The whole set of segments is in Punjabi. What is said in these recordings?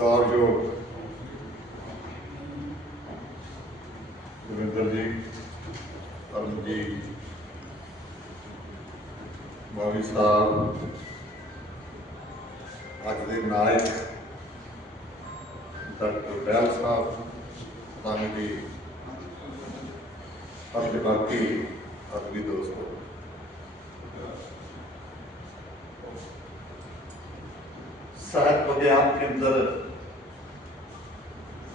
ਸਤਿਕਾਰਯੋਗ ਗੁਰਿੰਦਰ ਜੀ ਅਰੁਣ ਜੀ ਬਾਵੀ ਸਾਹਿਬ ਅੱਜ ਦੇ ਨਾਇਕ ਡਾਕਟਰ ਬੈਲ ਸਾਹਿਬ ਤਾਂ ਜੀ ਅਤੇ ਬਾਕੀ ਅਦਬੀ ਦੋਸਤੋ ਸਾਹਿਤ ਵਿਗਿਆਨ ਕੇਂਦਰ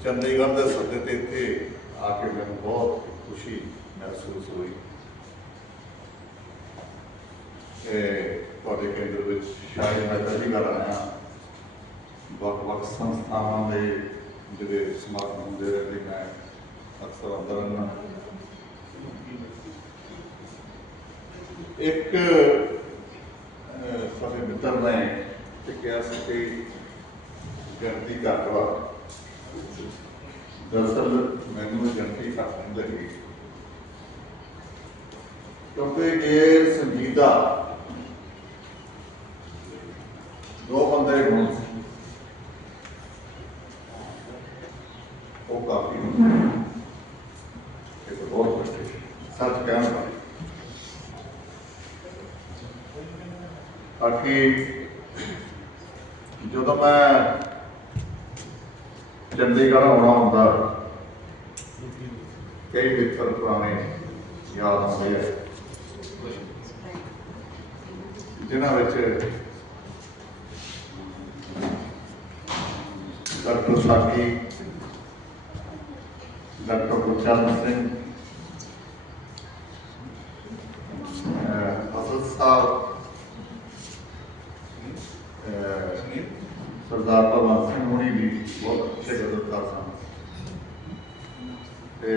ਚੰਡੀਗੜ੍ਹ ਦੇ ਸੱਦੇ ਤੇ ਇੱਥੇ ਆ ਕੇ ਮੈਨੂੰ ਬਹੁਤ ਖੁਸ਼ੀ ਮਹਿਸੂਸ ਹੋਈ। ਤੇ ਤੁਹਾਡੇ ਕੇਂਦਰ ਵਿੱਚ ਸ਼ਾਇਦ ਮੈਂ ਪਹਿਲੀ ਵਾਰ ਆਇਆ ਵੱਖ-ਵੱਖ ਸੰਸਥਾਵਾਂ ਦੇ ਜਿਹੜੇ ਸਮਾਗਮ ਹੁੰਦੇ ਰਹਿੰਦੇ ਮੈਂ ਅਕਸਰ ਆਉਂਦਾ ਰਹਿੰਦਾ ਇੱਕ ਅਹ, ਸਾਡੇ ਮਿੱਤਰ ਨੇ ਤੇ ਕਿਹਾ ਸੀ ਕਿ ਗਿਣਤੀ ਘੱਟ ਵਾ ਮੈਨੂੰ ਇਹ ਗਿਣਤੀ ਨਹੀਂ ਲੱਗੀ। ਕਿਉਂਕਿ ਇਹ ਸੰਜੀਦਾ ਦੋ ਬੰਦੇ ਹੋਣ, ਉਹ ਕਾਫੀ ਇਹ ਤਾਂ ਬਹੁਤ ਵੱਡੇ ਸੱਚ ਕਹਿਣ ਵਾਲੇ। ਬਾਕੀ ਜਦੋਂ ਮੈਂ ਚੰਡੀਗੜ੍ਹ ਆਉਣਾ ਹੁੰਦਾ। ਕਈ ਮਿੱਤਰ ਪੁਰਾਣੇ ਯਾਦ ਆਉਂਦੇ ਆ। ਜਿਨ੍ਹਾਂ ਵਿੱਚ ਡਾਕਟਰ ਸਾਕੀ, ਡਾਕਟਰ ਗੁਰਚਰਨ ਸਿੰਘ ਅਹ ਅਸਦ ਸਾਹਿਬ ਅਹ ਸਰਦਾਰ ਭਗਵੰਤ ਸਿੰਘ ਹੋਣੀ ਵੀ ਬਹੁਤ ਅੱਛੇ ਗਜ਼ਲਕਾਰ ਸਨ ਤੇ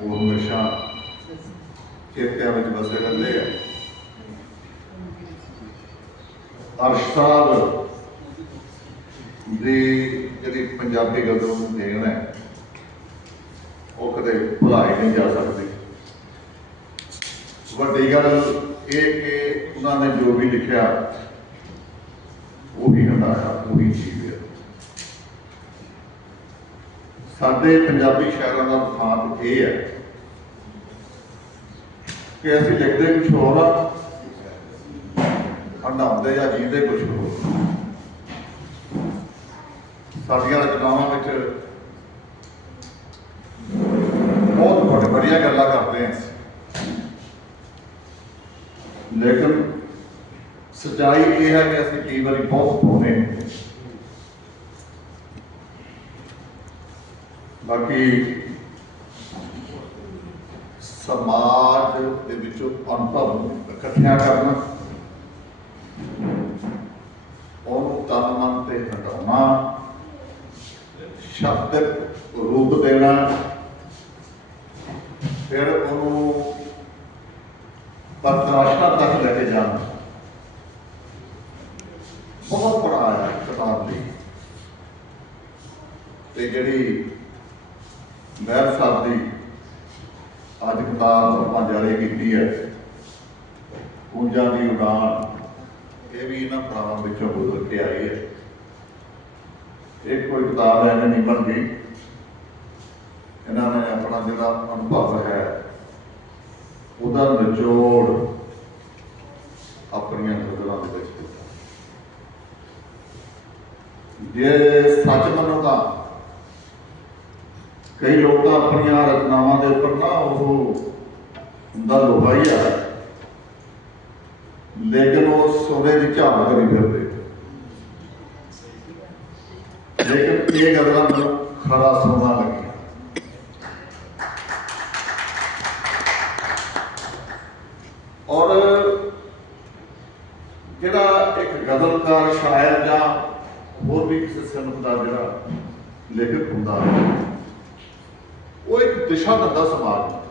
ਉਹ ਹਮੇਸ਼ਾ ਚੇਤਿਆਂ ਵਿੱਚ ਵਸੇ ਰਹਿੰਦੇ ਆ ਅਰਸ਼ ਸਾਹਿਬ ਦੀ ਜਿਹੜੀ ਪੰਜਾਬੀ ਗਜ਼ਲ ਨੂੰ ਦੇਣ ਹੈ, ਉਹ ਕਦੇ ਭੁਲਾਈ ਨਹੀਂ ਜਾ ਸਕਦੀ। ਵੱਡੀ ਗੱਲ ਇਹ ਕਿ ਉਹਨਾਂ ਨੇ ਜੋ ਵੀ ਲਿਖਿਆ, ਉਹ ਉਹੀ ਹੰਡਾਇਆ, ਉਹੀ ਜੀਵਿਆ ਸਾਡੇ ਪੰਜਾਬੀ ਸ਼ਾਇਰਾਂ ਦਾ ਖਾਨ ਇਹ ਹੈ ਕਿ ਅਸੀਂ ਲਿਖਦੇ ਕੁਝ ਹੋਰ ਆ ਹੰਡਾਉਂਦੇ ਜਾਂ ਜੀਵਦੇ ਕੁਝ ਹੋਰ ਸਾਡੀਆਂ ਰਚਨਾਵਾਂ ਵਿੱਚ ਬਹੁਤ ਵੱਡੇ ਵੱਡੀਆਂ ਗੱਲਾਂ ਕਰਦੇ ਹਾਂ ਲੇਕਿਨ ਸਚਾਈ ਇਹ ਹੈ ਕਿ ਅਸੀਂ ਕਈ ਵਾਰੀ ਬਹੁਤ ਪਾਉਂਦੇ ਬਾਕੀ ਸਮਾਜ ਦੇ ਵਿੱਚੋਂ ਅਨੁਭਵ ਨੂੰ ਇਕੱਠਿਆਂ ਕਰਨਾ ਉਹਨੂੰ ਤਨ ਮਨ ਤੇ ਹਟਾਉਣਾ ਸ਼ਬਦ ਰੂਪ ਦੇਣਾ ਫਿਰ ਉਹਨੂੰ ਪਰਦਾਸ਼ਾ ਤੱਕ ਲੈ ਕੇ ਜਾਣਾ ਬਹੁਤ ਬੜਾ ਹੈ ਕਿਤਾਬ ਦੀ ਤੇ ਜਿਹੜੀ ਮਹਿਰ ਸਾਹਿਬ ਦੀ ਅੱਜ ਕਿਤਾਬ ਆਪਾਂ ਜਾਰੀ ਕੀਤੀ ਹੈ ਪੂੰਜਾਂ ਦੀ ਉਡਾਨ ਇਹ ਵੀ ਇਹਨਾਂ ਪ੍ਰਾਵਾਂ ਵਿੱਚੋਂ ਗੁਜ਼ਰ ਕੇ ਆਈ ਹੈ ਇਹ ਕੋਈ ਕਿਤਾਬ ਐਵੇਂ ਨਹੀਂ ਬਣ ਗਈ ਇਹਨਾਂ ਨੇ ਆਪਣਾ ਜਿਹੜਾ ਅਨੁਭਵ ਹੈ ਉਹਦਾ ਨਿਚੋੜ ਆਪਣੀਆਂ ਗਜ਼ਲਾਂ ਦੇ ਵਿੱਚ ਦਿੱਤਾ ਜੇ ਸੱਚ ਮੰਨੋ ਤਾਂ ਕਈ ਲੋਕ ਤਾਂ ਆਪਣੀਆਂ ਰਚਨਾਵਾਂ ਦੇ ਉੱਪਰ ਨਾ ਉਹ ਹੁੰਦਾ ਲੋਹਾ ਆ। ਲੇਕਿਨ ਉਹ ਸੋਨੇ ਦੀ ਝਾਕ ਕਰੀ ਫਿਰਦੇ। ਲੇਕਿਨ ਇਹ ਗੱਲਾਂ ਮੈਨੂੰ ਖਰਾ ਸੋਨਾ ਲੱਗਿਆ। ਔਰ ਜਿਹੜਾ ਇੱਕ ਗਜ਼ਲਕਾਰ ਸ਼ਾਇਰ ਜਾਂ ਹੋਰ ਵੀ ਕਿਸੇ ਸੰਤ ਦਾ ਜਿਹੜਾ ਲੇਖਕ ਹੁੰਦਾ ਹੈ ਦਿਸ਼ਾ ਦਿੰਦਾ ਸਮਾਜ ਨੂੰ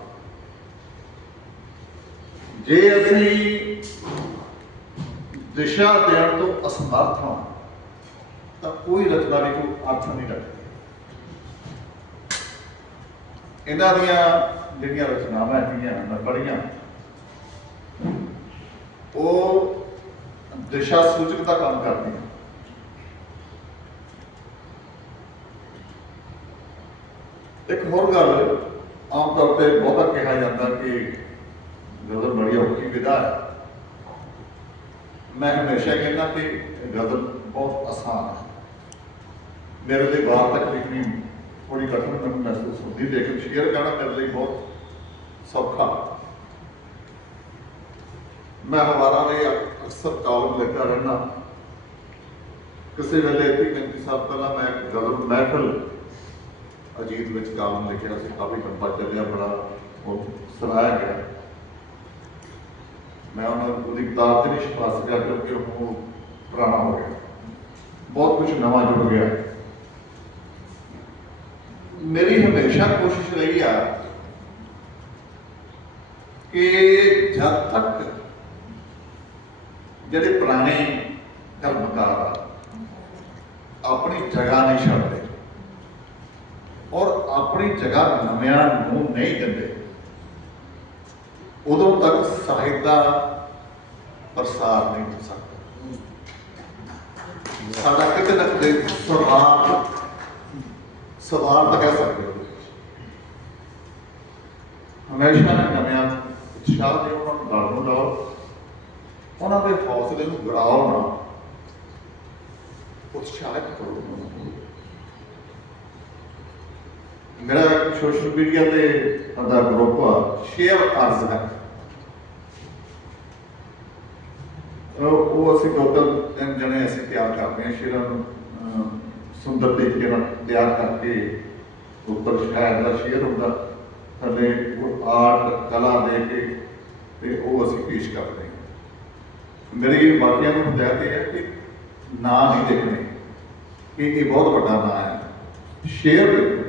ਜੇ ਅਸੀਂ ਦਿਸ਼ਾ ਦੇਣ ਤੋਂ ਅਸਮਰਥ ਹਾਂ, ਤਾਂ ਕੋਈ ਰਚਨਾ ਨਹੀਂ ਕੋਈ ਅਰਥ ਨਹੀਂ ਰੱਖਦੀ। ਇਹਨਾਂ ਦੀਆਂ ਜਿਹੜੀਆਂ ਰਚਨਾਵਾਂ ਹੈਗੀਆਂ ਮੈਂ ਪੜ੍ਹੀਆਂ ਉਹ ਦਿਸ਼ਾ ਸੂਚਕ ਦਾ ਕੰਮ ਕਰਦੀਆਂ। ਇੱਕ ਹੋਰ ਗੱਲ ਆਮ ਤੌਰ ਤੇ ਬਹੁਤਾ ਕਿਹਾ ਜਾਂਦਾ ਕਿ ਗਜ਼ਲ ਬੜੀ ਔਖੀ ਵਿਧਾ ਹੈ। ਮੈਂ ਹਮੇਸ਼ਾ ਕਹਿੰਦਾ ਕਿ ਗਜ਼ਲ ਬਹੁਤ ਆਸਾਨ ਹੈ। ਮੇਰੇ ਲਈ ਬਾਹਰ ਤੱਕ ਲਿਖਣੀ ਥੋੜੀ ਕਠਿਨ ਮੈਨੂੰ ਮਹਿਸੂਸ ਹੁੰਦੀ, ਲੇਕਿਨ ਸ਼ੇਅਰ ਕਰਨਾ ਮੇਰੇ ਲਈ ਬਹੁਤ ਸੌਖਾ। ਮੈਂ ਹਵਾਰਾ ਲਈ ਅਕਸਰ ਕਾਲਮ ਲਿਖਦਾ ਰਹਿਣਾ ਕਿਸੇ ਵੇਲੇ 30 35 ਸਾਲ ਪਹਿਲਾਂ ਮੈਂ ਇੱਕ ਗਜ਼ਲ ਮਹਿਫਲ ਅਜੀਤ ਵਿੱਚ ਕਾਲਮ ਲਿਖਿਆ ਸੀ ਕਾਫੀ ਲੰਬਾ ਚੱਲਿਆ ਬੜਾ ਉਹ ਸਰਾਇਆ ਗਿਆ ਮੈਂ ਉਹਨਾਂ ਉਹਦੀ ਕਿਤਾਬ ਤੇ ਨਹੀਂ ਛਪਾ ਸਕਿਆ ਕਿਉਂਕਿ ਉਹ ਪੁਰਾਣਾ ਹੋ ਗਿਆ। ਬਹੁਤ ਕੁਝ ਨਵਾਂ ਜੁੜ ਗਿਆ। ਮੇਰੀ ਹਮੇਸ਼ਾ ਕੋਸ਼ਿਸ਼ ਰਹੀ ਆ ਕਿ ਜਦ ਤੱਕ ਜਿਹੜੇ ਪੁਰਾਣੇ ਕਲਮਕਾਰ ਆ, ਆਪਣੀ ਜਗ੍ਹਾ ਨਹੀਂ ਛੱਡਦੇ ਔਰ ਆਪਣੀ ਜਗ੍ਹਾ ਨਵਿਆਂ ਨੂੰ ਨਹੀਂ ਦਿੰਦੇ। ਉਦੋਂ ਤੱਕ ਸਾਹਿਤ ਦਾ ਪ੍ਰਸਾਰ ਨਹੀਂ ਹੋ ਸਕਦਾ। ਸਾਡਾ ਕਿਤੇ ਨਾ ਕਿਤੇ ਸੁਭਾਅ ਸਵਾਲ ਤਾਂ ਕਹਿ ਸਕਦੇ ਹੋ। ਹਮੇਸ਼ਾ ਨਵਿਆਂ ਨੂੰ ਉਤਸ਼ਾਹ ਦਿਓ ਉਹਨਾਂ ਨੂੰ ਗੱਲ ਨੂੰ। ਲਾਓ ਉਹਨਾਂ ਦੇ ਹੌਸਲੇ ਨੂੰ ਗਰਾਓ ਨਾ। ਉਤਸ਼ਾਹਿਤ ਕਰੋ। ਮੇਰਾ ਸੋਸ਼ਲ ਮੀਡੀਆ ਤੇ ਦਾ ਗਰੁੱਪ ਆ ਸ਼ੇਅਰ ਅਰਜ਼ ਹੈ ਉਹ ਅਸੀਂ ਦੋ ਤਿੰਨ ਤਿੰਨ ਜਣੇ ਅਸੀਂ ਤਿਆਰ ਕਰਦੇ ਹਾਂ ਸ਼ੇਰਾਂ ਨੂੰ ਸੁੰਦਰ ਤਰੀਕੇ ਨਾਲ ਤਿਆਰ ਕਰਕੇ ਉੱਪਰ ਸ਼ਾਇਦ ਦਾ ਸ਼ੇਅਰ ਹੁੰਦਾ, ਥੱਲੇ ਆਰਟ ਕਲਾ ਦੇ ਕੇ ਤੇ ਉਹ ਅਸੀਂ ਪੇਸ਼ ਕਰਦੇ ਹਾਂ। ਮੇਰੀ ਬਾਕੀਆਂ ਨੂੰ ਹਦਾਇਤ ਇਹ ਹੈ ਕਿ ਨਾਂ ਨਹੀਂ ਦੇਖਣੇ, ਕਿ ਇਹ ਬਹੁਤ ਵੱਡਾ ਨਾਂ ਹੈ। ਸ਼ੇਅਰ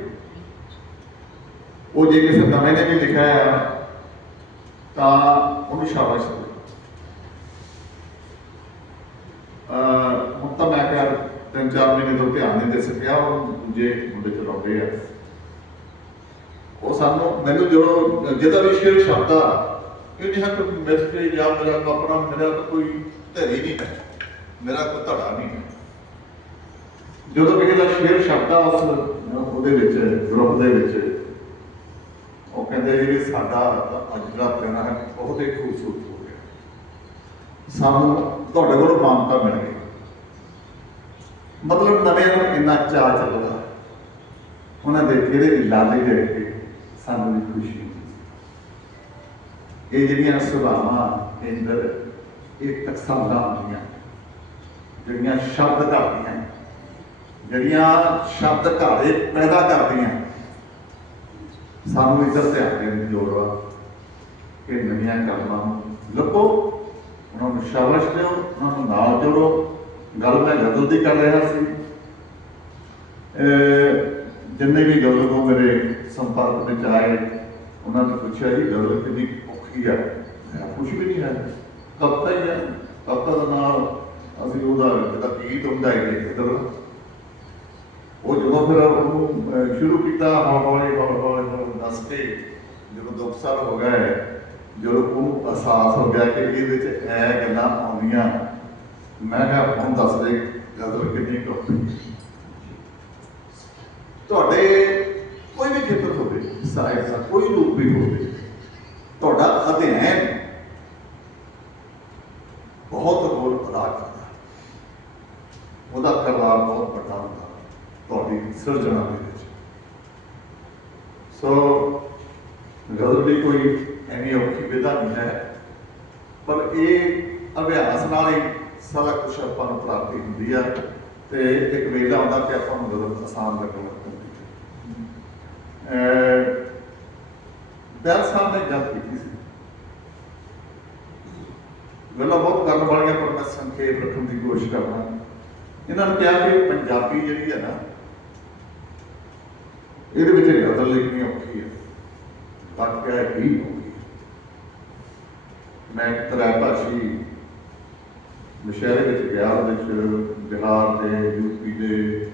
ਉਹ ਜੇ ਕਿਸੇ ਨਵੇਂ ਨੇ ਵੀ ਲਿਖਿਆ ਹੈ ਤਾਂ ਉਹਨੂੰ ਸ਼ਾਬਾਸ਼ ਦਿਓ। ਅਹ, ਹੁਣ ਤਾਂ ਮੈਂ ਕਿਹਾ ਤਿੰਨ ਚਾਰ ਮਹੀਨੇ ਤੋਂ ਧਿਆਨ ਨਹੀਂ ਦੇ ਸਕਿਆ, ਉਹ ਦੂਜੇ ਮੁੰਡੇ ਚਲਾਉਂਦੇ ਆ। ਉਹ ਸਾਨੂੰ, ਮੈਨੂੰ ਜਦੋਂ, ਜਿਹਦਾ ਵੀ ਸ਼ੇਰ ਸ਼ਬਦ ਆ ਇਹ ਨਹੀਂ ਹੈ ਕਿ ਜਾਂ ਮੇਰਾ ਕੋਈ ਆਪਣਾ ਮੇਰਾ ਤਾਂ ਕੋਈ ਧਰੀ ਨਹੀਂ ਹੈ। ਮੇਰਾ ਕੋਈ ਧੜਾ ਨਹੀਂ ਹੈ। ਜਦੋਂ ਵੀ ਇਹਦਾ ਸ਼ੇਰ ਸ਼ਬਦ ਆ ਉਸ, ਉਹਦੇ ਵਿੱਚ ਗਰੁੱਪ ਦੇ ਵਿੱਚ ਉਹ ਕਹਿੰਦੇ ਵੀ ਸਾਡਾ ਅੱਜ ਦਾ ਦਿਨ ਹੈ ਬਹੁਤ ਹੀ ਖੂਬਸੂਰਤ ਹੋ ਗਿਆ। ਸਾਨੂੰ ਤੁਹਾਡੇ ਕੋਲ ਮਾਨਤਾ ਮਿਲ ਗਈ। ਮਤਲਬ ਨਵੇਂ ਨੂੰ ਇੰਨਾ ਚਾਹ ਚੱਲਦਾ। ਉਹਨਾਂ ਦੇ ਚਿਹਰੇ ਦੀ ਲਾਲੀ ਦੇਖ ਕੇ ਸਾਨੂੰ ਵੀ ਖੁਸ਼ੀ ਹੁੰਦੀ ਇਹ ਜਿਹੜੀਆਂ ਸੁਭਾਵਾਂ ਕੇਂਦਰ, ਇਹ ਟਕਸਾਲਾਂ ਹੁੰਦੀਆਂ ਜਿਹੜੀਆਂ ਸ਼ਬਦ ਘੜਦੀਆਂ ਜਿਹੜੀਆਂ ਸ਼ਬਦ ਘਾੜੇ ਪੈਦਾ ਕਰਦੀਆਂ ਸਾਨੂੰ ਇੱਧਰ ਧਿਆਨ ਦੇਣ ਦੀ ਲੋੜ ਆ ਕਿ ਨਵੀਆਂ ਕਰਮਾਂ ਲੱਭੋ, ਉਹਨਾਂ ਨੂੰ ਸ਼ਾਬਾਸ਼ ਦਿਓ, ਉਹਨਾਂ ਨੂੰ ਨਾਲ ਜੋੜੋ। ਗੱਲ ਮੈਂ ਗਜ਼ਲ ਦੀ ਕਰ ਰਿਹਾ ਸੀ ਜਿੰਨੇ ਵੀ ਗਜ਼ਲ ਨੂੰ ਮੇਰੇ ਸੰਪਰਕ ਵਿੱਚ ਆਏ, ਉਹਨਾਂ ਨੇ ਪੁੱਛਿਆ ਜੀ ਗਜ਼ਲ ਕਿੰਨੀ ਔਖੀ ਹੈ ਮੈਂ ਕੁਝ ਵੀ ਨਹੀਂ ਹੈ। ਕਵਿਤਾ ਹੀ ਹੈ ਕਵਿਤਾ ਦਾ ਨਾਮ ਅਸੀਂ ਉਹਦਾ ਜਿਹੜਾ ਗੀਤ ਹੁੰਦਾ ਹੈ ਇਧਰ ਉਹ ਜਦੋਂ ਫਿਰ ਉਹ ਸ਼ੁਰੂ ਕੀਤਾ ਹੌਲੀ ਹੌਲੀ ਹੌਲੀ ਹੌਲੀ ਜਦੋਂ ਦੋ ਸਾਲ ਹੋ ਗਏ, ਜਦੋਂ ਉਹਨੂੰ ਅਹਿਸਾਸ ਹੋ ਗਿਆ ਕਿ ਇਹਦੇ ਵਿੱਚ ਇਹ ਗੱਲਾਂ ਆਉਂਦੀਆਂ, ਮੈਂ ਕਿਹਾ, ਹੁਣ ਦੱਸ ਦੇ, ਗਜ਼ਲ ਕਿੰਨੀ ਕੁ ਤੁਹਾਡੇ ਕੋਈ ਵੀ ਖੇਤਰ ਹੋਵੇ ਸਾਹਿਤ ਦਾ ਕੋਈ ਰੂਪ ਵੀ ਹੋਵੇ, ਤੁਹਾਡਾ ਅਧਿਐਨ ਬਹੁਤ ਰੋਲ ਅਦਾ ਕਰਦਾ ਉਹਦਾ ਕਿਰਦਾਰ ਬਹੁਤ ਵੱਡਾ ਹੁੰਦਾ ਤੁਹਾਡੀ ਸਿਰਜਣਾ ਦੇ ਵਿੱਚ। ਸੋ ਗਜ਼ਲ ਦੀ ਕੋਈ ਐਨੀ ਔਖੀ ਵਿਧਾ ਨਹੀਂ ਹੈ, ਪਰ ਇਹ ਅਭਿਆਸ ਨਾਲ ਹੀ ਸਾਰਾ ਕੁਝ ਆਪਾਂ ਨੂੰ ਪ੍ਰਾਪਤੀ ਹੁੰਦੀ ਆ ਤੇ ਇੱਕ ਵੇਲਾ ਆਉਂਦਾ ਕਿ ਆਪਾਂ ਨੂੰ ਗਜ਼ਲ ਆਸਾਨ ਲੱਗਣ ਲੱਗ ਪੈਂਦੀ ਹੈ। ਅਹ ਸਾਹਿਬ ਨੇ ਗੱਲ ਕੀਤੀ ਸੀ। ਗੱਲਾਂ ਬਹੁਤ ਕਰਨ ਵਾਲੀਆਂ ਪਰ ਮੈਂ ਸੰਖੇਪ ਰੱਖਣ ਦੀ ਕੋਸ਼ਿਸ਼ ਕਰਦਾ। ਇਹਨਾਂ ਨੇ ਕਿਹਾ ਕਿ ਪੰਜਾਬੀ ਜਿਹੜੀ ਹੈ ਨਾ ਇਹਦੇ ਵਿੱਚ ਗਜ਼ਲ ਲਿਖਣੀ ਔਖੀ ਹੈ। ਵਾਕਿਆ ਹੀ ਔਖੀ ਮੈਂ ਇੱਕ ਤਰ੍ਹਾਂ ਵਿੱਚ ਗਿਆ ਵਿੱਚ ਬਿਹਾਰ ਦੇ ਯੂਪੀ ਦੇ,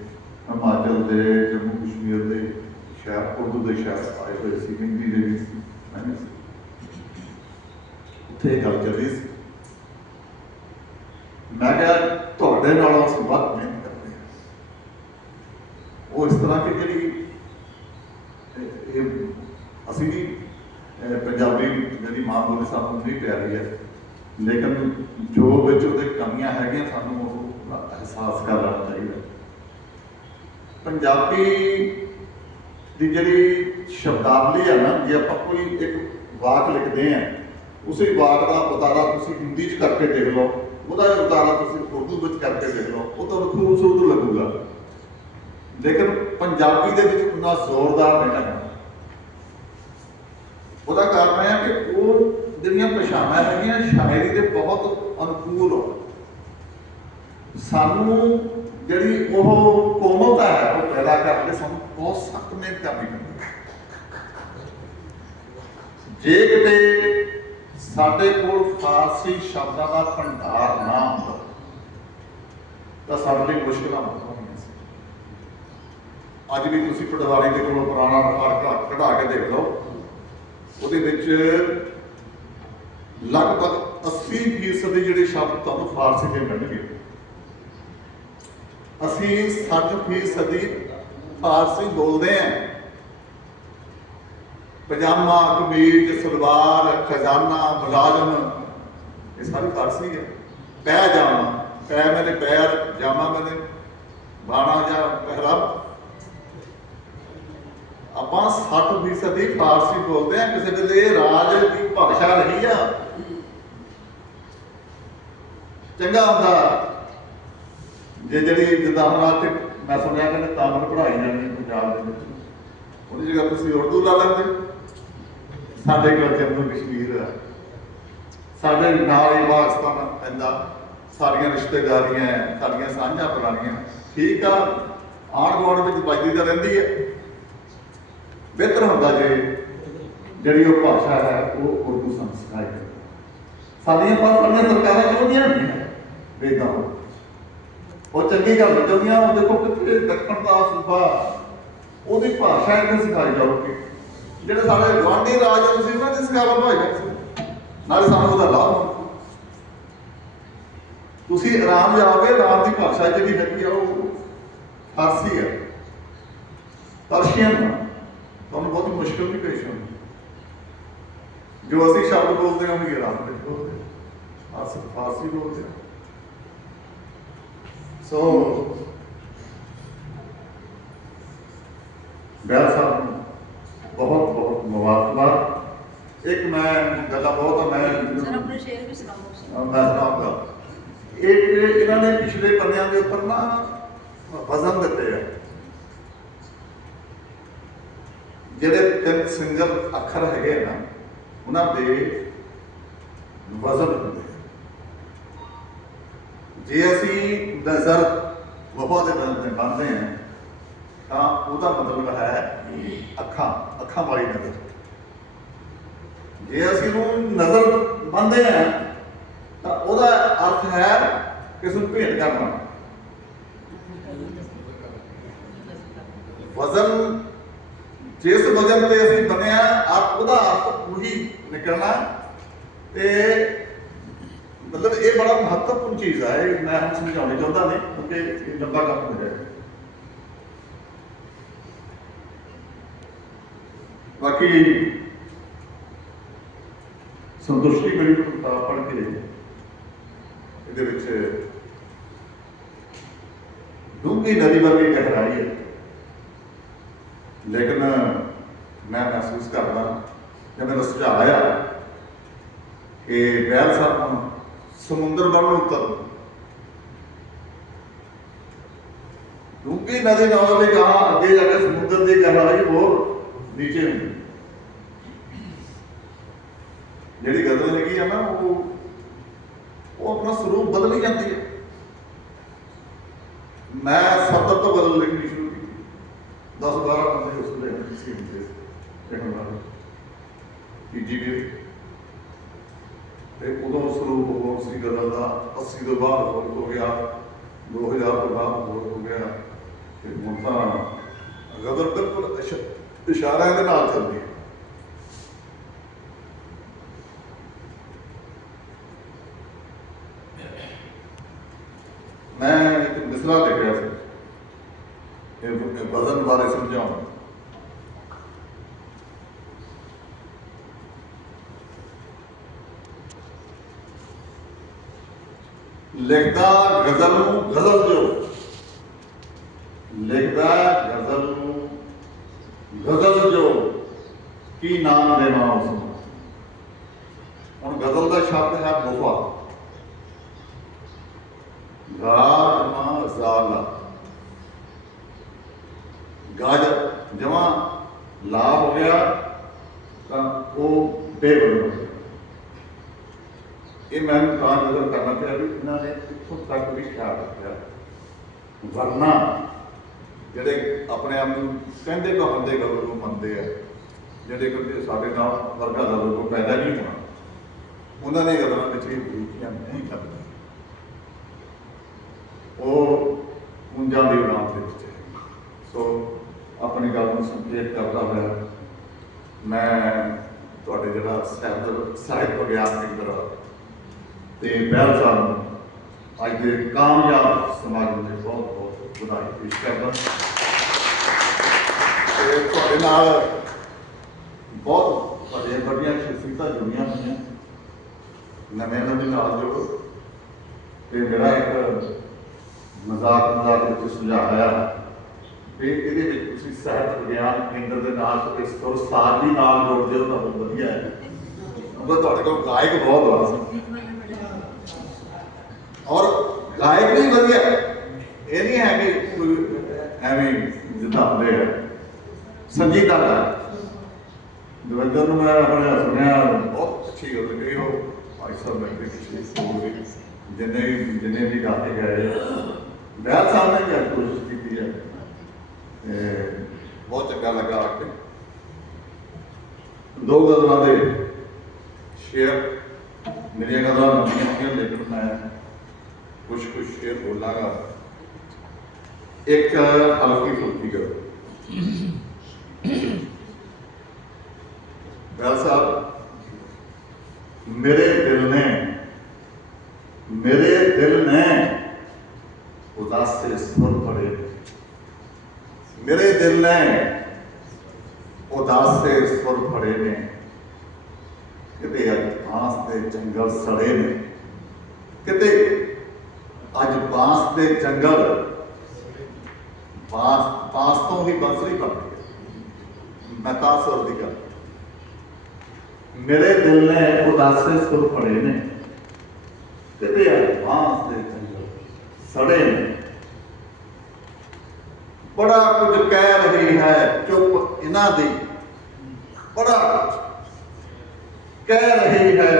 ਹਿਮਾਚਲ ਦੇ, ਜੰਮੂ ਕਸ਼ਮੀਰ ਦੇ, ਸ਼ਹਿਰ, ਉਰਦੂ ਦੇ ਸ਼ਹਿਰ ਆਏ ਹੋਏ ਸੀ, ਹਿੰਦੀ ਦੇ ਵੀ ਸੀ ਉੱਥੇ ਇਹ ਗੱਲ ਚੱਲੀ ਸੀ। ਮੈਂ ਕਿਹਾ, ਤੁਹਾਡੇ ਨਾਲੋਂ ਅਸੀਂ ਵੱਧ ਮਿਹਨਤ ਕਰਦੇ ਹਾਂ। ਉਹ ਇਸ ਤਰ੍ਹਾਂ ਕਿ ਜਿਹੜੀ ਅਸੀਂ ਵੀ ਪੰਜਾਬੀ ਜਿਹੜੀ ਮਾਂ ਬੋਲੀ ਸਾਨੂੰ ਨਹੀਂ ਪਿਆਰੀ ਹੈ। ਲੇਕਿਨ ਜੋ ਵਿੱਚ ਉਹਦੇ ਕਮੀਆਂ ਹੈਗੀਆਂ, ਸਾਨੂੰ ਉਹ ਅਹਿਸਾਸ ਕਰ ਲੈਣਾ ਚਾਹੀਦਾ। ਪੰਜਾਬੀ ਦੀ ਜਿਹੜੀ ਸ਼ਬਦਾਵਲੀ ਹੈ ਨਾ, ਜੇ ਆਪਾਂ ਕੋਈ ਇੱਕ ਵਾਕ ਲਿਖਦੇ ਆ ਉਸੇ ਵਾਕ ਦਾ ਉਤਾਰਾ ਤੁਸੀਂ ਹਿੰਦੀ 'ਚ ਕਰਕੇ ਦੇਖ ਲਓ। ਉਹਦਾ ਉਤਾਰਾ ਤੁਸੀਂ ਉਰਦੂ ਵਿੱਚ ਕਰਕੇ ਦੇਖ ਲਓ। ਉਹ ਤੁਹਾਨੂੰ ਖੂਬਸੂਰਤ ਲੱਗੂਗਾ। ਲੇਕਿਨ ਪੰਜਾਬੀ ਦੇ ਵਿੱਚ ਉਹਨਾਂ ਜ਼ੋਰਦਾਰ ਨਹੀਂ ਲੱਗਦਾ ਉਹਦਾ ਕਾਰਨ ਇਹ ਹੈ ਕਿ ਉਹ ਜਿਹੜੀਆਂ ਭਾਸ਼ਾਵਾਂ ਹੈਗੀਆਂ, ਸ਼ਾਇਰੀ ਦੇ ਬਹੁਤ ਅਨੁਕੂਲ ਹੋ ਸਾਨੂੰ ਜਿਹੜੀ ਉਹ ਕੋਮਲਤਾ ਹੈ, ਉਹ ਪੈਦਾ ਕਰਕੇ ਸਾਨੂੰ ਬਹੁਤ ਸਖਤ ਮਿਹਨਤ ਕਰਨੀ ਪੈਂਦੀ ਹੈ। ਜੇ ਕਿਤੇ ਸਾਡੇ ਕੋਲ ਫਾਰਸੀ ਸ਼ਬਦਾਂ ਦਾ ਭੰਡਾਰ ਨਾ ਹੁੰਦਾ, ਤਾਂ ਸਾਡੇ ਲਈ ਮੁਸ਼ਕਲਾਂ ਬਹੁਤ ਹੋਣੀਆਂ ਸੀ। ਅੱਜ ਵੀ ਤੁਸੀਂ ਪਟਵਾਰੀ ਦੇ ਕੋਲ ਪੁਰਾਣਾ ਰਿਕਾਰਡ ਕਢਾ ਕੇ ਦੇਖ ਲਓ ਉਹਦੇ ਵਿੱਚ ਲਗਭਗ 80% ਦੇ ਜਿਹੜੇ ਸ਼ਬਦ ਤੁਹਾਨੂੰ ਫਾਰਸੀ ਦੇ ਮਿਲਣਗੇ। ਅਸੀਂ 60% ਦੀ ਫਾਰਸੀ ਬੋਲਦੇ ਆਂ ਪਜਾਮਾ, ਕਮੀਜ਼, ਸਲਵਾਰ, ਖਜ਼ਾਨਾ, ਮੁਲਾਜ਼ਮ, ਇਹ ਸਾਰੀ ਫਾਰਸੀ ਹੈ। ਪੈ ਜਾਮਾ ਪੈ ਮੈਨੇ ਪੈਰ ਜਾਮਾ ਮੈਨੇ ਬਾਣਾ ਜਾਂ ਪਹਿਰਾ ਆਪਾਂ 60% ਦੀ ਫਾਰਸੀ ਬੋਲਦੇ ਆ ਕਿਸੇ ਵੇਲੇ ਰਾਜ ਦੀ ਭਾਸ਼ਾ ਰਹੀ ਆ। ਚੰਗਾ ਹੁੰਦਾ। ਜੇ ਜਿਹੜੀ ਜਿੱਦਾਂ ਹੁਣ ਆਹ ਮੈਂ ਸੁਣਿਆ ਕਿ ਤਾਮਿਲ ਪੜ੍ਹਾਈ ਜਾਂਦੀ ਪੰਜਾਬ ਦੇ ਵਿੱਚ। ਉਹਦੀ ਜਗ੍ਹਾ ਤੁਸੀਂ ਉਰਦੂ ਲਾ ਲੈਂਦੇ। ਸਾਡੇ ਕਲਚਰ ਨੂੰ ਕਸ਼ਮੀਰ ਆ। ਸਾਡੇ ਨਾਲ ਹੀ ਪਾਕਿਸਤਾਨ ਪੈਂਦਾ। ਸਾਰੀਆਂ ਰਿਸ਼ਤੇਦਾਰੀਆਂ ਸਾਡੀਆਂ ਸਾਂਝਾ ਪੁਰਾਣੀਆਂ। ਠੀਕ ਆ ਆਂਢ ਗੁਆਂਢ ਵਿੱਚ ਵੱਜਦੀ ਤਾਂ ਰਹਿੰਦੀ ਹੈ ਬਿਹਤਰ ਹੁੰਦਾ ਜੇ ਜਿਹੜੀ ਉਹ ਭਾਸ਼ਾ ਹੈ, ਉਹ ਉਰਦੂ ਸਾਨੂੰ ਸਿਖਾਈ ਜਾਵੇ। ਸਾਡੀਆਂ ਪਾਸਪੋਰਟਾਂ ਸਰਕਾਰਾਂ ਚਾਹੁੰਦੀਆਂ ਨਹੀਂ ਵੇਦਾਂ ਉਹ ਚੰਗੀ ਗੱਲ ਨਹੀਂ ਚਾਹੁੰਦੀਆਂ, ਉਹ ਦੇਖੋ ਕਿੱਥੇ ਦੱਖਣ ਦਾ ਸੂਬਾ, ਉਹਦੀ ਭਾਸ਼ਾ ਇਹਨੂੰ ਸਿਖਾਈ ਜਾਊਗੀ। ਜਿਹੜੇ ਸਾਡੇ ਗੁਆਂਢੀ ਰਾਜ ਨੇ ਸੀ ਉਹਨਾਂ ਦੀ ਸਿਖਾਵਾ ਭਾਈ ਸੀ ਨਾਲੇ ਸਾਨੂੰ ਉਹਦਾ ਲਾਭ ਹੋਣਾ ਤੁਸੀਂ ਆਰਾਮ ਜਾਓਗੇ ਆਰਾਮ ਦੀ ਭਾਸ਼ਾ ਜਿਹੜੀ ਹੈਗੀ ਆ, ਉਹ ਫਾਰਸੀ ਹੈ। ਪਰਸ਼ੀਅਨ ਤੁਹਾਨੂੰ ਬਹੁਤ ਮੁਸ਼ਕਲ ਨਹੀਂ ਪੇਸ਼ ਹੋਣੀ। ਜੋ ਅਸੀਂ ਸ਼ਬਦ ਬੋਲਦੇ ਹਾਂ ਉਹਨੂੰ ਆਰਾਮ ਵਿੱਚ ਬੋਲਦੇ ਅਸੀਂ ਫਾਰਸੀ ਬੋਲਦੇ ਹਾਂ। ਸੋ ਬੈਲ ਸਾਹਿਬ ਬਹੁਤ ਬਹੁਤ ਮੁਬਾਰਕਬਾਦ। ਇੱਕ ਮੈਂ ਗੱਲਾਂ ਬਹੁਤ ਆ, ਸਰ ਮੈਂ ਆਪਣੇ ਸ਼ੇਰ ਵੀ ਸੁਣਾਓ। ਮੈਂ ਸੁਣਾਉਂਗਾ ਇਹ ਇਹਨਾਂ ਨੇ ਪਿਛਲੇ ਪੰਨਿਆਂ ਦੇ ਉੱਪਰ ਨਾ ਵਜ਼ਨ ਦਿੱਤੇ ਆ। ਜਿਹੜੇ ਤਿੰਨ ਸਿੰਗਲ ਅੱਖਰ ਹੈਗੇ ਨਾ, ਉਹਨਾਂ ਦੇ ਵਜ਼ਨ ਹੁੰਦੇ ਜੇ ਅਸੀਂ ਨਜ਼ਰ ਵਫਾ ਦੇ ਬੰਦੇ ਬੰਦੇ ਆ ਤਾਂ ਉਹਦਾ ਮਤਲਬ ਹੈ ਅੱਖਾਂ ਅੱਖਾਂ ਵਾਲੀ ਨਜ਼ਰ। ਜੇ ਅਸੀਂ ਉਹਨੂੰ ਨਜ਼ਰ ਬੰਦੇ ਹਾਂ, ਤਾਂ ਉਹਦਾ ਅਰਥ ਹੈ ਕਿਸ ਨੂੰ ਭੇਟ ਕਰਨਾ। ਵਜ਼ਨ ਜਿਸ ਵਜ਼ਨ ਤੇ ਅਸੀਂ ਬਣਿਆ ਆਪ ਉਹਦਾ ਅਰਥ ਉਹੀ ਨਿਕਲਣਾ। ਤੇ ਮਤਲਬ ਇਹ ਬੜਾ ਮਹੱਤਵਪੂਰਨ ਚੀਜ਼ ਹੈ ਇਹ ਮੈਂ ਹੁਣ ਸਮਝਾਉਣੀ ਚਾਹੁੰਦਾ ਨਹੀਂ, ਕਿਉਂਕਿ ਇਹ ਲੰਬਾ ਕੰਮ ਹੋ ਜਾਏਗਾ। ਬਾਕੀ ਸੰਤੁਸ਼ਟੀ ਬੜੀ ਕਿਤਾਬ ਪੜ੍ਹ ਕੇ ਇਹਦੇ ਵਿੱਚ ਡੂੰਘੀ ਨਦੀ ਵਰਗੀ ਗਹਿਰਾਈ ਹੈ। ਲੇਕਿਨ ਮੈਂ ਮਹਿਸੂਸ ਕਰਦਾ ਕਿ ਮੇਰਾ ਸੁਝਾਅ ਆਇਆ ਕਿ ਬੈਲ ਸਾਹਿਬ ਸਮੁੰਦਰ ਵੱਲ ਨੂੰ ਉਤਰ ਡੂੰਘੀ ਨਦੀ ਨਾ ਹੋਵੇ ਗਾਂ ਅੱਗੇ ਜਾ ਕੇ ਸਮੁੰਦਰ ਦੀ ਗਹਿਰਾਈ ਹੋਰ ਨੀਚੇ ਹੁੰਦੀ। ਜਿਹੜੀ ਗਦਰ ਲੱਗੀ ਆ ਨਾ, ਉਹ ਉਹ ਆਪਣਾ ਸਰੂਪ ਬਦਲ ਹੀ ਜਾਂਦੀ ਹੈ। ਮੈਂ ਸਤਰ ਤੋਂ ਬਦਲ ਲੱਗੀ 10 12 ਬੰਦੇ ਉਸ ਵੇਲੇ ਕਿਸੇ ਹੁੰਦੇ ਦੇਖਣ ਵਾਲੇ। ਤੀਜੀ ਵੀ ਤੇ ਉਦੋਂ ਸਰੂਪ ਹੋਰ ਸੀ ਗਦਰ ਦਾ 80 ਤੋਂ ਬਾਅਦ ਹੋਰ ਹੋ ਗਿਆ 2000 ਤੋਂ ਬਾਅਦ ਹੋਰ ਹੋ ਗਿਆ। ਤੇ ਹੁਣ ਤਾਂ ਗਦਰ ਬਿਲਕੁਲ ਇਸ਼- ਇਸ਼ਾਰਿਆਂ ਦੇ ਨਾਲ ਚੱਲਦੀ ਹੈ ਮੈਂ ਇੱਕ ਮਿਸਰਾ ਲਿਖ ਰਿਹਾ ਸੀ ਇਹ ਵਜ਼ਨ ਬਾਰੇ ਸਮਝਾਉਣ ਲਿਖਦਾ ਗਜ਼ਲ ਨੂੰ ਗਜ਼ਲ ਜੋ ਲਿਖਦਾ ਗਜ਼ਲ ਨੂੰ ਗਜ਼ਲ ਜੋ ਕੀ ਨਾਮ ਦੇਵਾਂ ਉਸ ਨੂੰ ਹੁਣ ਗਜ਼ਲ ਦਾ ਸ਼ਬਦ ਹੈ ਮੁਫਾ ਗਾਜ ਮਾ ਜ਼ਾਲਾ ਗਾਜ ਜਮਾ ਲਾ ਹੋ ਗਿਆ ਤਾਂ ਉਹ ਬੇਵਰ ਹੋ ਗਿਆ ਇਹ ਮੈਨੂੰ ਤਾਂ ਨਜ਼ਰ ਕਰਨਾ ਪਿਆ ਵੀ ਇਹਨਾਂ ਨੇ ਇੱਥੋਂ ਤੱਕ ਵੀ ਖਿਆਲ ਰੱਖਿਆ। ਵਰਨਾ ਜਿਹੜੇ ਆਪਣੇ ਆਪ ਨੂੰ ਕਹਿੰਦੇ ਕੋ ਬੰਦੇ ਗੱਲ ਨੂੰ ਮੰਨਦੇ ਆ। ਜਿਹੜੇ ਕਹਿੰਦੇ ਸਾਡੇ ਨਾਲ ਵਰਗਾ ਗੱਲ ਕੋ ਪੈਦਾ ਨਹੀਂ ਹੋਣਾ। ਉਹਨਾਂ ਨੇ ਗੱਲਾਂ ਵਿੱਚ ਵੀ ਬਰੀਕੀਆਂ ਨਹੀਂ ਕਰਦੀਆਂ ਉਹ ਮੁੰਜਾਂ ਦੇ ਨਾਮ ਦੇ ਵਿੱਚ ਸੋ ਆਪਣੀ ਗੱਲ ਨੂੰ ਸੰਕੇਤ ਕਰਦਾ ਹੋਇਆ ਮੈਂ ਤੁਹਾਡੇ ਜਿਹੜਾ ਸਾਹਿਬ ਸਾਹਿਬ ਵਿਗਿਆਨ ਕੇਂਦਰ ਤੇ ਬਹਿਲ ਸਾਹਿਬ ਅੱਜ ਦੇ ਕਾਮਯਾਬ ਸਮਾਗਮ ਦੇ ਬਹੁਤ ਬਹੁਤ ਵਧਾਈ ਪੇਸ਼ ਕਰਦਾ ਤੇ ਤੁਹਾਡੇ ਨਾਲ ਬਹੁਤ ਵੱਡੀਆਂ ਵੱਡੀਆਂ ਸ਼ਖਸੀਅਤਾਂ ਜੁੜੀਆਂ ਹੋਈਆਂ। ਨਵੇਂ ਨਵੇਂ ਨਾਲ ਜੁੜੋ। ਤੇ ਮੇਰਾ ਇੱਕ ਮਜ਼ਾਕ ਮਜ਼ਾਕ ਵਿੱਚ ਸੁਝਾਅ ਆਇਆ। ਵੀ ਇਹਦੇ ਵਿੱਚ ਤੁਸੀਂ ਸਾਹਿਤ ਵਿਗਿਆਨ ਕੇਂਦਰ ਦੇ ਨਾਲ ਇਸ ਤੋਂ ਸਾਥ ਵੀ ਨਾਲ ਜੋੜਦੇ ਹੋ ਤਾਂ ਬਹੁਤ ਵਧੀਆ ਹੈ। ਉਹ ਤੁਹਾਡੇ ਕੋਲ ਗਾਇਕ ਬਹੁਤ ਵਾ ਔਰ ਗਾਇਕ ਵੀ ਵਧੀਆ ਇਹ ਨਹੀਂ ਹੈ ਕਿ ਕੋਈ ਐਵੇਂ ਜਿੱਦਾਂ ਹੁੰਦੇ ਆ। ਸੰਗੀਤਾ ਦਾ ਦਵਿੰਦਰ ਨੂੰ ਮੈਂ ਆਪਣੇ ਸੁਣਿਆ, ਬਹੁਤ ਅੱਛੀ ਗੱਲ ਕਹੀ ਉਹ ਭਾਈ ਸਾਹਿਬ ਨੇ ਵੀ ਕਿਸੇ ਸਕੂਲ ਵਿੱਚ ਜਿੰਨੇ ਵੀ ਜਿੰਨੇ ਵੀ ਗਾਤੇ ਗਏ ਬੈਲ ਸਾਹਿਬ ਨੇ ਵੀ ਅੱਜ ਕੋਸ਼ਿਸ਼ ਕੀਤੀ ਹੈ। ਤੇ ਬਹੁਤ ਚੰਗਾ ਲੱਗਾ ਆ ਕੇ। ਦੋ ਗਜ਼ਲਾਂ ਦੇ ਸ਼ੇਰ ਮੇਰੀਆਂ ਗਜ਼ਲਾਂ ਲੰਬੀਆਂ ਹੋਈਆਂ ਲੇਕਿਨ ਮੈਂ ਕੁਝ ਕੁਝ ਸ਼ੇਰ ਬੋਲਾਂਗਾ ਇੱਕ ਹਲਕੀ ਫੁਲਕੀ ਗੱਲ ਬੈਲ ਸਾਹਿਬ ਮੇਰੇ ਦਿਲ ਨੇ ਉਦਾਸੇ ਸੁਰ ਪੜੇ ਮੇਰੇ ਦਿਲ ਨੇ ਉਦਾਸੇ ਸੁਰ ਪੜੇ ਨੇ ਕਿਤੇ ਅੱਜ ਬਾਂਸ ਦੇ ਜੰਗਲ ਸੜੇ ਨੇ ਕਿਤੇ ਅੱਜ ਬਾਂਸ ਦੇ ਜੰਗਲ ਬਾਂਸ ਬਾਂਸ ਤੋਂ ਹੀ ਬੰਸਰੀ ਬਣਦੀ ਹੈ ਮੈਂ ਤਾਂ ਸੁਰ ਦੀ ਗੱਲ ਮੇਰੇ ਦਿਲ ਨੇ ਉਦਾਸੇ ਸੁਰ ਫੜੇ ਨੇ ਕਿਤੇ ਅੱਜ ਬਾਂਸ ਦੇ ਜੰਗਲ ਸੜੇ ਨੇ ਬੜਾ ਕੁਝ ਕਹਿ ਰਹੀ ਹੈ ਚੁੱਪ ਇਹਨਾਂ ਦੀ ਬੜਾ ਕਹਿ ਰਹੀ ਹੈ,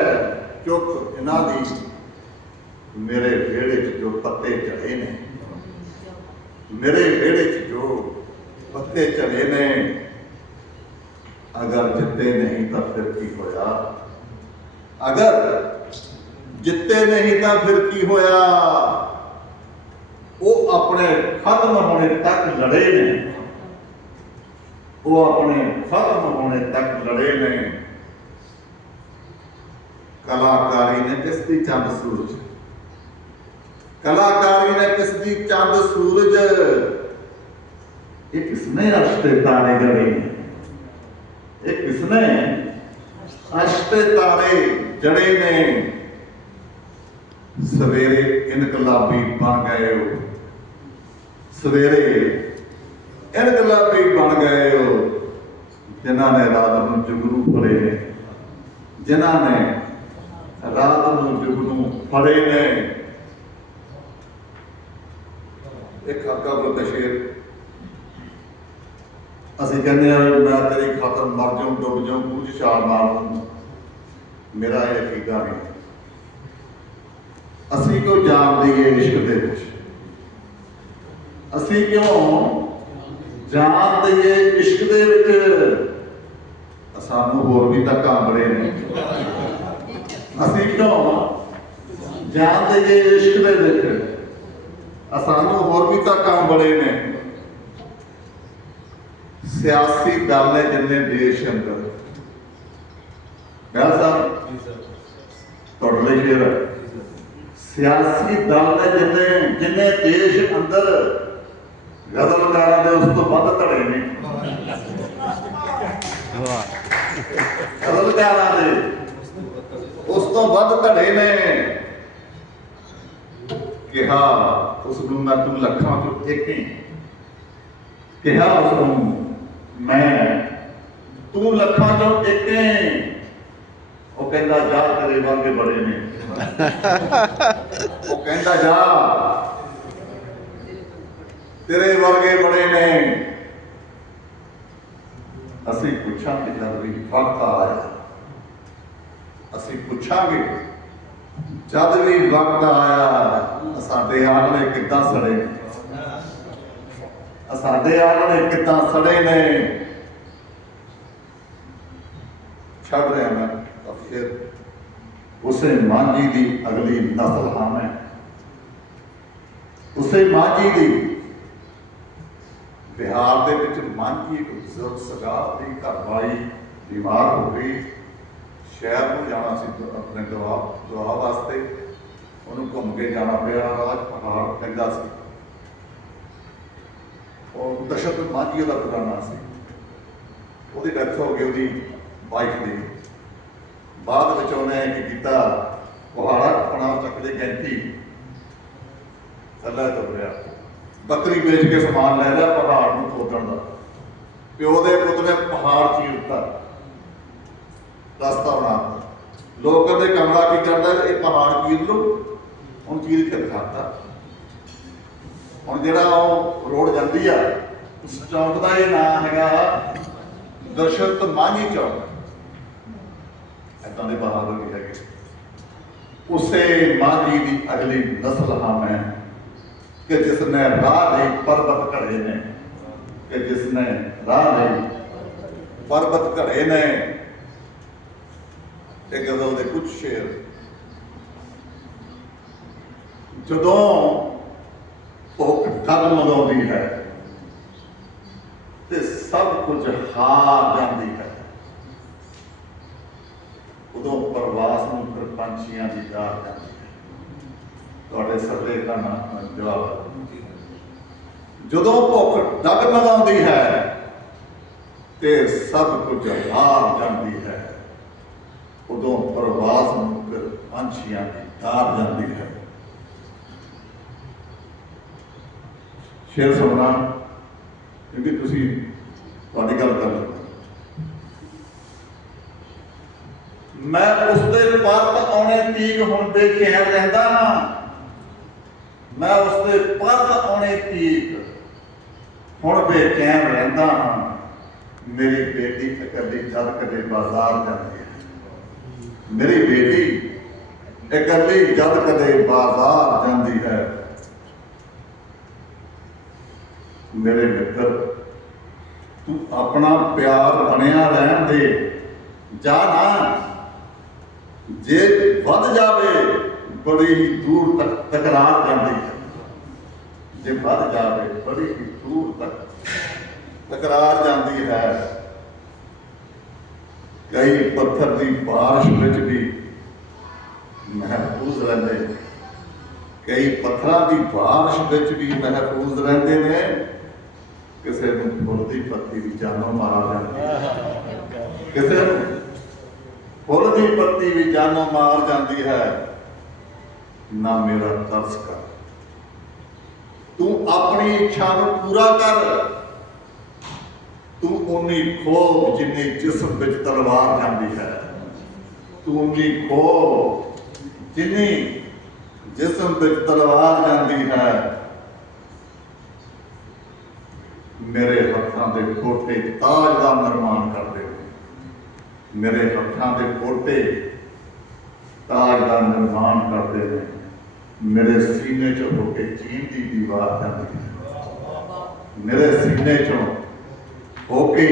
ਚੁੱਪ ਇਹਨਾਂ ਦੀ। ਮੇਰੇ ਵਿਹੜੇ 'ਚ ਜੋ ਪੱਤੇ ਝੜੇ ਨੇ, ਮੇਰੇ ਵਿਹੜੇ 'ਚ ਜੋ ਪੱਤੇ ਝੜੇ ਨੇ, ਅਗਰ ਜਿੱਤੇ ਨਹੀਂ ਤਾਂ ਫਿਰ ਕੀ ਹੋਇਆ? ਅਗਰ ਜਿੱਤੇ ਨਹੀਂ ਤਾਂ ਫਿਰ ਕੀ ਹੋਇਆ? ਉਹ ਆਪਣੇ ਖਤਮ ਹੋਣੇ ਤੱਕ ਲੜੇ ਨੇ। ਉਹ ਆਪਣੇ ਖਤਮ ਹੋਣੇ ਤੱਕ ਲੜੇ ਨੇ। ਕਲਾਕਾਰੀ ਨੇ ਕਿਸ ਦੀ ਚੰਦ ਸੂਰਜ? ਕਲਾਕਾਰੀ ਨੇ ਕਿਸ ਦੀ ਚੰਦ ਸੂਰਜ? ਇਹ ਕਿਸਨੇ ਅਸ਼ਤੇ ਤਾਰੇ ਗੜੇ? ਇਹ ਕਿਸਨੇ ਅਸ਼ਤੇ ਤਾਰੇ ਜੜੇ ਨੇ? ਸਵੇਰੇ ਇਨਕਲਾਬੀ ਬਣ ਗਏ ਹੋ ਸਵੇਰੇ ਇਨਕਲਾਬੀ ਬਣ ਗਏ ਹੋ ਜਿਨ੍ਹਾਂ ਨੇ ਰਾਤ ਨੂੰ ਜੁਗਨੂ ਫੜੇ। ਨੇ ਜਿਨ੍ਹਾਂ ਨੇ ਰਾਤ ਨੂੰ ਜੁਗਨੂ ਫੜੇ ਨੇ। ਇੱਕ ਹੱਕਾ ਬਲਤਸ਼ੀਰ ਅਸੀਂ ਕਹਿੰਦੇ ਆ ਮੈਂ ਤੇਰੀ ਖਾਤਰ ਮਰ ਜਾਉਂ ਡੁੱਬ ਜਾਉਂ ਕੁਝ ਛਾਲ ਮਾਰ ਮੇਰਾ ਇਹ ਅਕੀਦਾ ਨਹੀਂ। ਅਸੀਂ ਕਿਉਂ ਜਾਣਦੇ ਦਈਏ ਇਸ਼ਕ ਦੇ ਵਿੱਚ। ਅਸੀਂ ਕਿਉਂ ਜਾਣ ਦਈਏ ਇਸ਼ਕ ਦੇ ਵਿੱਚ। ਸਾਨੂੰ ਹੋਰ ਵੀ ਤਾਂ ਕੰਮ ਨੇ। ਅਸੀਂ ਕਿਉਂ ਜਾਣ ਦਈਏ ਇਸ਼ਕ ਦੇ ਵਿੱਚ। ਸਾਨੂੰ ਹੋਰ ਵੀ ਤਾਂ ਕੰਮ ਨੇ। ਸਿਆਸੀ ਦਲ ਨੇ ਜਿੰਨੇ ਦੇਸ਼ ਅੰਦਰ। ਗੱਲ ਸਾਹਿਬ ਤੁਹਾਡੇ ਲਈ ਸ਼ੇਰ ਸਿਆਸੀ ਦਲ ਨੇ ਜਿੰਨੇ ਜਿੰਨੇ ਦੇਸ਼ ਅੰਦਰ ਗਜ਼ਲਕਾਰਾਂ ਦੇ ਉਸ ਤੋਂ ਵੱਧ ਧੜੇ ਨੇ। ਗਜ਼ਲਕਾਰਾਂ ਦੇ ਉਸ ਤੋਂ ਵੱਧ ਧੜੇ ਨੇ। ਕਿਹਾ ਉਸ ਨੂੰ ਮੈਂ ਤੂੰ ਲੱਖਾਂ ਚੋਂ ਇੱਕ ਹੀ ਕਿਹਾ ਉਸ ਨੂੰ ਮੈਂ ਤੂੰ ਲੱਖਾਂ ਚੋਂ ਇੱਕ ਹੀ ਉਹ ਕਹਿੰਦਾ, ਜਾ ਤੇਰੇ ਵਰਗੇ ਬੜੇ ਨੇ। ਉਹ ਕਹਿੰਦਾ, ਜਾ। ਤੇਰੇ ਵਰਗੇ ਬੜੇ ਨੇ। ਅਸੀਂ ਪੁੱਛਾਂਗੇ ਜਦ ਵੀ ਵਕਤ ਆਇਆ ਅਸੀਂ ਪੁੱਛਾਂਗੇ, ਜਦ ਵੀ ਵਕਤ ਆਇਆ, ਸਾਡੇ ਆਲਣੇ ਕਿੱਦਾਂ ਸੜੇ ਨੇ? ਸਾਡੇ ਆਲਣੇ ਕਿੱਦਾਂ ਸੜੇ ਨੇ? ਛੱਡ ਰਿਹਾ ਮੈਂ, ਤਾਂ ਫਿਰ ਉਸੇ ਮਾਂਜੀ ਦੀ ਅਗਲੀ ਨਸਲ ਹਾਂ ਮੈਂ। ਉਸੇ ਮਾਂਜੀ ਦੀ ਬਿਹਾਰ ਦੇ ਵਿੱਚ ਮਾਂਝੀ ਇੱਕ ਬਜ਼ੁਰਗ ਸਰਦਾਰ ਦੀ ਘਰਵਾਲੀ ਬਿਮਾਰ ਹੋ ਗਈ। ਸ਼ਹਿਰ ਨੂੰ ਜਾਣਾ ਸੀ ਆਪਣੇ ਦਵਾ ਦਵਾ ਵਾਸਤੇ। ਉਹਨੂੰ ਘੁੰਮ ਕੇ ਜਾਣਾ ਪਿਆ ਰਾਜ ਪਹਾੜ ਪੈਂਦਾ ਸੀ। ਉਹ ਦਸ਼ਤ ਮਾਂਜੀ ਦਾ ਪੁਰਾਣਾ ਸੀ। ਉਹਦੀ ਡੈਥ ਹੋ ਗਈ ਉਹਦੀ ਵਾਈਫ ਦੀ। ਬਾਅਦ ਵਿੱਚ ਉਹਨੇ ਕੀ ਕੀਤਾ ਪਹਾੜਾ ਚੱਕ ਦੇ ਗੈਂਤੀ ਥੱਲੇ ਤੁਰ ਰਿਹਾ ਬੱਕਰੀ ਵੇਚ ਕੇ ਸਮਾਨ ਲੈ ਲਿਆ ਪਹਾੜ ਨੂੰ ਖੋਦਣ ਦਾ। ਪਿਓ ਦੇ ਪੁੱਤ ਨੇ ਪਹਾੜ ਚੀਰਤਾ ਰਸਤਾ ਬਣਾਤਾ ਲੋਕ ਕਹਿੰਦੇ, ਕਮਲਾ ਕੀ ਕਰਦਾ? ਇਹ ਪਹਾੜ ਚੀਰ ਲੋ ਹੁਣ ਚੀਰ ਕੇ ਦਿਖਾਤਾ। ਹੁਣ ਜਿਹੜਾ ਉਹ ਰੋਡ ਜਾਂਦੀ ਆ, ਉਸ ਚੌਂਕ ਦਾ ਇਹ ਨਾਮ ਹੈਗਾ ਦਸ਼ਰਤ ਮਾਂਝੀ ਚੌਂਕ। ਏਦਾਂ ਦੇ ਬਹਾਦਰ ਵੀ ਹੈਗੇ। ਉਸੇ ਮਾਂਝੀ ਦੀ ਅਗਲੀ ਨਸਲ ਹਾਂ ਮੈਂ। ਕਿ ਜਿਸ ਨੇ ਰਾਹ ਲਈ ਪਰਬਤ ਘੜੇ ਨੇ, ਕਿ ਜਿਸ ਨੇ ਰਾਹ ਲਈ ਪਰਬਤ ਘੜੇ ਨੇ ਤੇ ਗਜ਼ਲ ਦੇ ਕੁਝ ਸ਼ੇਰ। ਜਦੋਂ ਭੁੱਖ ਕਦਮ ਲਾਉਂਦੀ ਹੈ, ਤੇ ਸਭ ਕੁਝ ਹਾਰ ਜਾਂਦੀ ਹੈ। ਉਦੋਂ ਪ੍ਰਵਾਸ ਨੂੰ ਫਿਰ ਪੰਛੀਆਂ ਦੀ ਦਾਰ ਜਾਂਦੀ ਤੁਹਾਡੇ ਸੱਦੇ ਦਾ ਨਾਮ ਜਵਾਬ ਜਦੋਂ ਭੁੱਖ ਡਗ ਲਗਾਉਂਦੀ ਹੈ ਤੇ ਸਭ ਕੁਝ ਹਾਰ ਜਾਂਦੀ ਹੈ, ਉਦੋਂ ਪ੍ਰਵਾਸ ਨੂੰ ਫਿਰ ਪੰਛੀਆਂ ਦੀ ਦਾਰ ਜਾਂਦੀ ਹੈ। ਸ਼ੇਰ ਸੁਣਨਾ ਕਿਉਂਕਿ ਤੁਸੀਂ ਤੁਹਾਡੀ ਗੱਲ ਕਰ ਲਓ। ਮੈਂ ਉਸ ਦੇ ਪਰਤ ਆਉਣੇ ਤੀਕ ਹੁਣ ਬੇਚੈਨ ਰਹਿੰਦਾ ਹਾਂ। ਮੈਂ ਉਸ ਦੇ ਪਰਤ ਆਉਣੇ ਤੀਕ ਹੁਣ ਬੇਚੈਨ ਰਹਿੰਦਾ ਹਾਂ। ਮੇਰੀ ਬੇਟੀ ਇਕੱਲੀ ਜਦ ਕਦੇ ਬਾਜ਼ਾਰ ਜਾਂਦੀ ਹੈ। ਮੇਰੀ ਬੇਟੀ ਇਕੱਲੀ ਜਦ ਕਦੇ ਬਾਜ਼ਾਰ ਜਾਂਦੀ ਹੈ। ਮੇਰੇ ਮਿੱਤਰ, ਤੂੰ ਆਪਣਾ ਪਿਆਰ ਬਣਿਆ ਰਹਿਣ ਦੇ। ਜਾ ਨਾ। ਜੇ ਵੱਧ ਜਾਵੇ, ਬੜੀ ਹੀ ਦੂਰ ਤੱਕ ਤਕਰਾਰ ਜਾਂਦੀ ਹੈ। ਜੇ ਵੱਧ ਜਾਵੇ, ਬੜੀ ਹੀ ਦੂਰ ਤੱਕ ਤਕਰਾਰ ਜਾਂਦੀ ਹੈ। ਕਈ ਪੱਥਰ ਦੀ ਬਾਰਿਸ਼ ਵਿੱਚ ਵੀ ਮਹਿਫੂਜ਼ ਰਹਿੰਦੇ ਕਈ ਪੱਥਰਾਂ ਦੀ ਬਾਰਿਸ਼ ਵਿੱਚ ਵੀ ਮਹਿਫੂਜ਼ ਰਹਿੰਦੇ ਨੇ। ਕਿਸੇ ਨੂੰ ਫੁੱਲ ਦੀ ਪੱਤੀ ਵੀ ਜਾਨੋਂ ਮਾਰ ਜਾਂਦੀ ਹੈ ਕਿਸੇ ਨੂੰ ਫੁੱਲ ਦੀ ਪੱਤੀ ਵੀ ਜਾਨੋਂ ਮਾਰ ਜਾਂਦੀ ਹੈ। ਨਾ ਮੇਰਾ ਤਰਸ ਕਰ ਤੂੰ ਆਪਣੀ ਇੱਛਾ ਨੂੰ ਪੂਰਾ ਕਰ। ਤੂੰ ਉਨੀ ਖੋਬ ਜਿੰਨੀ ਜਿਸਮ ਵਿੱਚ ਤਲਵਾਰ ਜਾਂਦੀ ਹੈ। ਤੂੰ ਉਨੀ ਖੋਬ ਜਿੰਨੀ ਜਿਸਮ ਵਿੱਚ ਤਲਵਾਰ ਜਾਂਦੀ ਹੈ। ਮੇਰੇ ਹੱਥਾਂ ਦੇ ਕੋਟੇ ਤਾਜ ਦਾ ਨਿਰਮਾਣ ਕਰਦੇ ਨੇ ਮੇਰੇ ਹੱਥਾਂ ਦੇ ਕੋਟੇ ਤਾਜ ਦਾ ਨਿਰਮਾਣ ਕਰਦੇ ਨੇ ਮੇਰੇ ਸੀਨੇ ਚੋਂ ਹੋ ਕੇ ਚੀਨ ਦੀ ਦੀਵਾਰ ਜਾਂਦੀ ਹੈ ਮੇਰੇ ਸੀਨੇ ਚੋਂ ਹੋ ਕੇ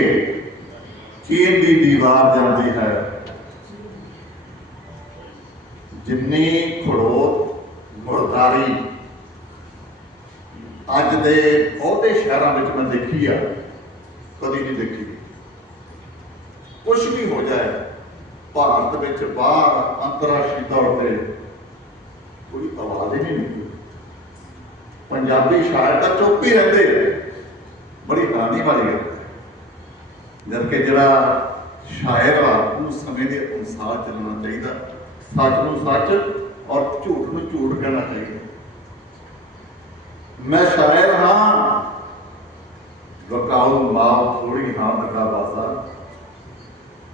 ਚੀਨ ਦੀ ਦੀਵਾਰ ਜਾਂਦੀ ਹੈ। ਜਿੰਨੀ ਖੜੋਤ ਮੁਰਦਾਰੀ ਅੱਜ ਦੇ ਬਹੁਤੇ ਸ਼ਹਿਰਾਂ ਵਿੱਚ ਮੈਂ ਦੇਖੀ ਆ, ਕਦੀ ਨਹੀਂ ਦੇਖੀ। ਕੁਝ ਵੀ ਹੋ ਜਾਏ, ਭਾਰਤ ਵਿੱਚ ਬਾਹਰ ਅੰਤਰਰਾਸ਼ਟਰੀ ਤੌਰ ਤੇ ਕੋਈ ਆਵਾਜ਼ ਹੀ ਨਹੀਂ ਨਿਕਲਦੀ ਪੰਜਾਬੀ ਸ਼ਾਇਰ ਤਾਂ ਚੁੱਪ ਹੀ ਰਹਿੰਦੇ। ਬੜੀ ਹੈਰਾਨੀ ਵਾਲੀ ਗੱਲ ਜਦ ਕਿ ਜਿਹੜਾ ਸ਼ਾਇਰ ਆ ਉਹਨੂੰ ਸਮੇਂ ਦੇ ਅਨੁਸਾਰ ਚੱਲਣਾ ਚਾਹੀਦਾ। ਸੱਚ ਨੂੰ ਸੱਚ ਔਰ ਝੂਠ ਨੂੰ ਝੂਠ ਕਹਿਣਾ ਚਾਹੀਦਾ। ਮੈਂ ਸ਼ਾਇਰ ਹਾਂ। ਵਕਾਊ ਮਾਲ ਥੋੜੀ ਹਾਂ, ਦਗਾ ਬਾਜ਼ਾ।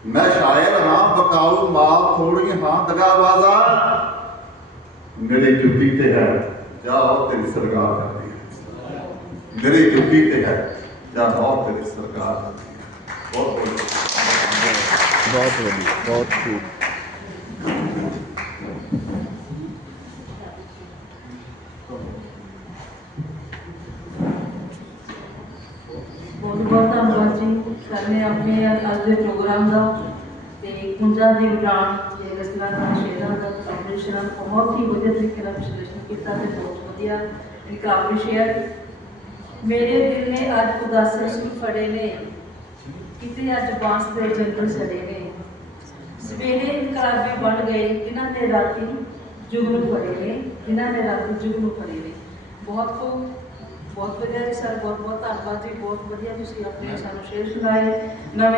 ਮੈਂ ਸ਼ਾਇਰ ਹਾਂ ਵਕਾਊ ਮਾਲ ਥੋੜੀ ਹਾਂ, ਦਗਾ ਬਾਜ਼ਾ। ਮੇਰੇ ਜੁੱਤੀ ਤੇ ਹੈ ਜਾਓ ਤੇਰੀ ਸਰਕਾਰ ਕਰਦੀ ਹੈ ਮੇਰੇ ਜੁੱਤੀ ਤੇ ਹੈ ਜਾ ਬਹੁਤ ਤੇਰੀ ਸਰਕਾਰ ਕਰਦੀ ਹੈ ਬਹੁਤ ਬਹੁਤ ਬਹੁਤ ਵਧੀਆ ਬਹੁਤ ਖੂਬ ਬਹੁਤ ਬਹੁਤ ਧੰਨਵਾਦ ਜੀ ਸਰ ਨੇ ਆਪਣੇ ਅੱਜ ਦੇ ਪ੍ਰੋਗਰਾਮ ਦਾ ਤੇ ਕੁੰਜਾ ਦੇ ਉਡਾਨ ਤੇ ਰਸਲਾ ਦਾ ਸ਼ੇਰਾਂ ਦਾ ਕੰਪੀਟੀਸ਼ਨ ਬਹੁਤ ਹੀ ਵਧੀਆ ਤਰੀਕੇ ਨਾਲ ਵਿਸ਼ਲੇਸ਼ਣ ਕੀਤਾ ਤੇ ਬਹੁਤ ਵਧੀਆ ਇਨਕਾਮ ਸ਼ੇਅਰ ਮੇਰੇ ਦਿਲ ਨੇ ਅੱਜ ਉਦਾਸੇ ਸੁਰ ਫੜੇ ਨੇ, ਕਿਤੇ ਅੱਜ ਬਾਂਸ ਦੇ ਜੰਗਲ ਸੜੇ ਨੇ। ਸਵੇਰੇ ਇਨਕਲਾਬੀ ਬਣ ਗਏ, ਜਿਨ੍ਹਾਂ ਨੇ ਰਾਤੀ ਜੁਗਨੂ ਫੜੇ ਨੇ, ਜਿਨ੍ਹਾਂ ਨੇ ਰਾਤੀ ਜੁਗਨੂ ਫੜੇ ਨੇ। ਬਹੁਤ ਖੂਬ, ਬਹੁਤ ਵਧੀਆ ਜੀ, ਸਰ ਬਹੁਤ ਬਹੁਤ ਧੰਨਵਾਦ ਜੀ, ਬਹੁਤ ਵਧੀਆ ਤੁਸੀਂ ਆਪਣੇ ਸਾਨੂੰ ਸ਼ੇਅਰ ਸੁਣਾਏ। ਨਵੇਂ